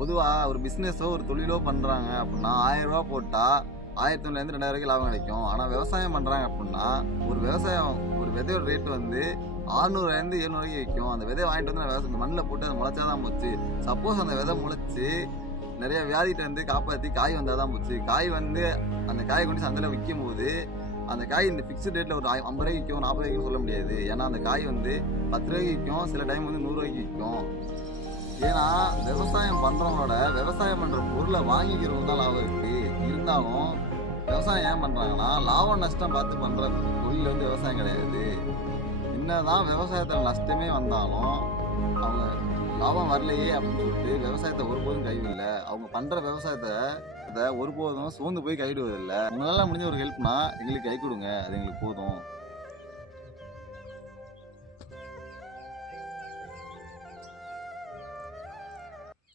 பொதுவாக ஒரு பிஸ்னஸோ ஒரு தொழிலோ பண்ணுறாங்க அப்படின்னா 1000 ரூபா போட்டால் 1100 2000 வரைக்கும் லாபம் கிடைக்கும். ஆனால் விவசாயம் பண்ணுறாங்க அப்படின்னா ஒரு விதையோட ரேட் வந்து 600 700 வரைக்கும் விற்கும். அந்த விதையை வாங்கிட்டு வந்து நான் விவசாயம் மண்ணில் போட்டு அதை முளைச்சாதான் போச்சு. சப்போஸ் அந்த விதை முளைச்சி நிறைய வியாதிகிட்ட வந்து காப்பாற்றி காய் வந்தால் தான் போச்சு. காய் வந்து அந்த காயை கொண்டு சந்தையில் விற்கும் போது அந்த காய் இந்த ஃபிக்ஸ்டு ரேட்டில் ஒரு 50 ரூபாய்க்கு விற்கும், 40 ரூபாய்க்கும் சொல்ல முடியாது. ஏன்னா அந்த காய் வந்து 10 ரூபாய்க்கு விற்கும், சில டைம் வந்து 100 ரூபாய்க்கு விற்கும். ஏன்னா விவசாயம் பண்ணுறவங்களோட விவசாயம் பண்ணுற பொருளை வாங்கிக்கிறவங்க தான் லாபம் இருக்குது. இருந்தாலும் விவசாயம் ஏன் பண்ணுறாங்கன்னா லாபம் நஷ்டம் பார்த்து பண்ணுற தொழில் வந்து விவசாயம் கிடையாது. என்னதான் விவசாயத்தில் நஷ்டமே வந்தாலும் அவங்க லாபம் வரலையே அப்படின்னு சொல்லிட்டு விவசாயத்தை ஒருபோதும் கைவிடல. அவங்க பண்ணுற விவசாயத்தை ஒருபோதும் சோர்ந்து போய் கைவிடுவதில்லை. உங்களால் முடிஞ்ச ஒரு ஹெல்ப்னா எங்களுக்கு கை கொடுங்க, அது எங்களுக்கு போதும்.